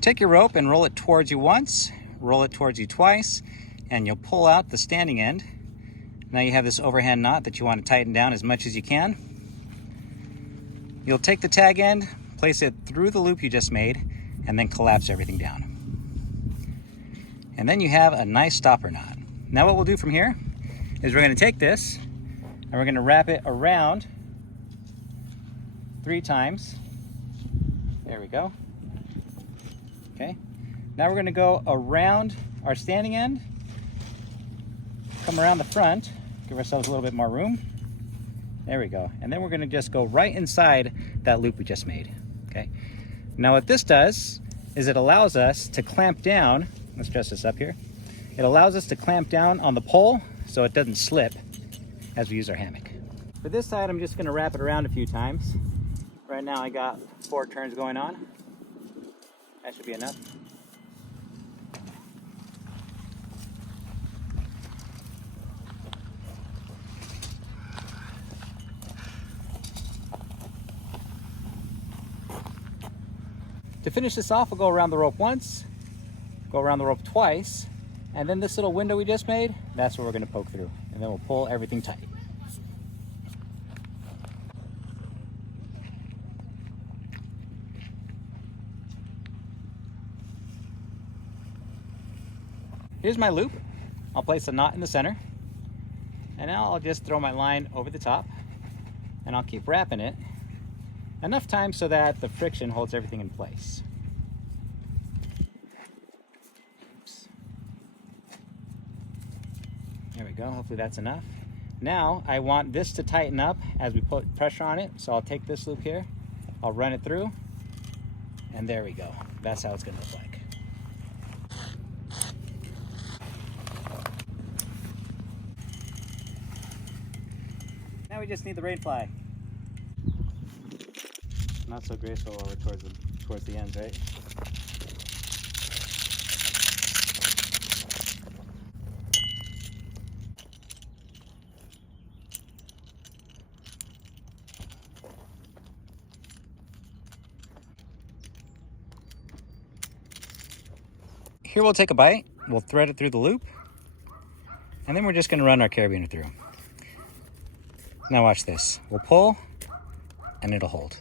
Take your rope and roll it towards you once, roll it towards you twice, and you'll pull out the standing end. Now you have this overhand knot that you want to tighten down as much as you can. You'll take the tag end, place it through the loop you just made, and then collapse everything down. And then you have a nice stopper knot. Now what we'll do from here is we're going to take this and we're going to wrap it around 3 times. There we go. Okay. Now we're going to go around our standing end, come around the front, give ourselves a little bit more room. There we go. And then we're going to just go right inside that loop we just made. Okay. Now what this does is it allows us to clamp down. Let's dress this up here. It allows us to clamp down on the pole so it doesn't slip as we use our hammock. For this side, I'm just going to wrap it around a few times. Right now I got 4 turns going on. That should be enough. To finish this off, we'll go around the rope once, go around the rope twice, and then this little window we just made, that's where we're going to poke through. And then we'll pull everything tight. Here's my loop. I'll place a knot in the center. And now I'll just throw my line over the top. And I'll keep wrapping it enough time so that the friction holds everything in place. Oops. There we go, hopefully that's enough. Now I want this to tighten up as we put pressure on it. So I'll take this loop here, I'll run it through, and there we go. That's how it's gonna look like. Now we just need the rain fly. Not so graceful over towards the ends, right? Here we'll take a bite, we'll thread it through the loop, and then we're just going to run our carabiner through. Now watch this. We'll pull, and it'll hold.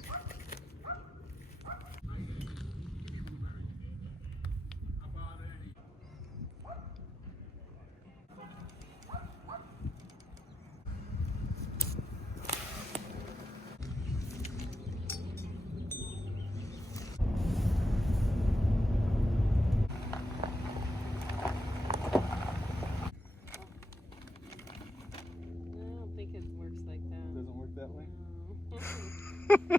I don't think it works like that. Doesn't work that way? No.